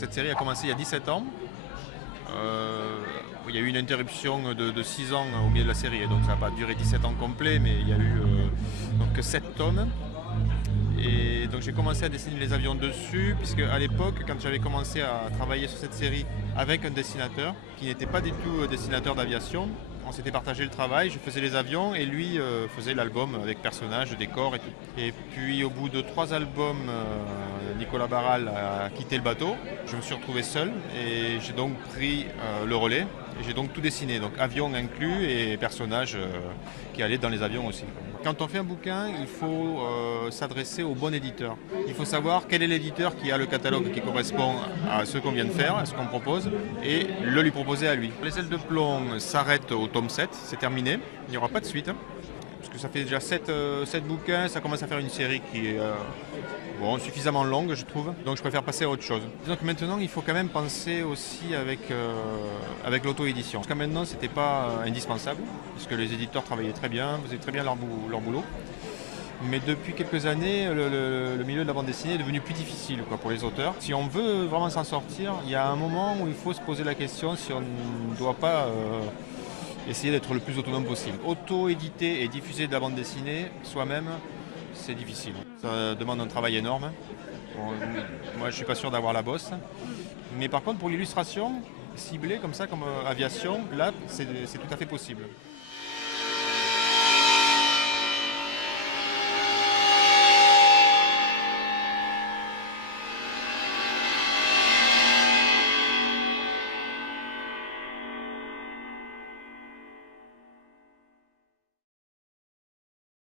Cette série a commencé il y a 17 ans. Il y a eu une interruption de 6 ans au milieu de la série, donc ça n'a pas duré 17 ans complets, mais il y a eu donc 7 tomes. Et donc j'ai commencé à dessiner les avions dessus, puisque à l'époque, quand j'avais commencé à travailler sur cette série avec un dessinateur, qui n'était pas du tout dessinateur d'aviation, on s'était partagé le travail, je faisais les avions et lui faisait l'album avec personnages, décors et tout. Et puis au bout de 3 albums, Nicolas Barral a quitté le bateau, je me suis retrouvé seul et j'ai donc pris le relais. Et j'ai donc tout dessiné, donc avions inclus et personnages qui allaient dans les avions aussi. Quand on fait un bouquin, il faut s'adresser au bon éditeur. Il faut savoir quel est l'éditeur qui a le catalogue qui correspond à ce qu'on vient de faire, à ce qu'on propose, et le lui proposer à lui. Les ailes de plomb s'arrêtent au tome 7, c'est terminé, il n'y aura pas de suite. Parce que ça fait déjà 7 bouquins, ça commence à faire une série qui est suffisamment longue, je trouve. Donc je préfère passer à autre chose. Disons que maintenant, il faut quand même penser aussi avec l'auto-édition. Jusqu'à maintenant, ce n'était pas indispensable, puisque les éditeurs travaillaient très bien, faisaient très bien leur boulot. Mais depuis quelques années, le milieu de la bande dessinée est devenu plus difficile pour les auteurs. Si on veut vraiment s'en sortir, il y a un moment où il faut se poser la question si on ne doit pas essayer d'être le plus autonome possible. Auto-éditer et diffuser de la bande dessinée soi-même, c'est difficile. Ça demande un travail énorme. Bon, moi, je ne suis pas sûr d'avoir la bosse. Mais par contre, pour l'illustration, ciblée comme ça, comme aviation, là, c'est tout à fait possible.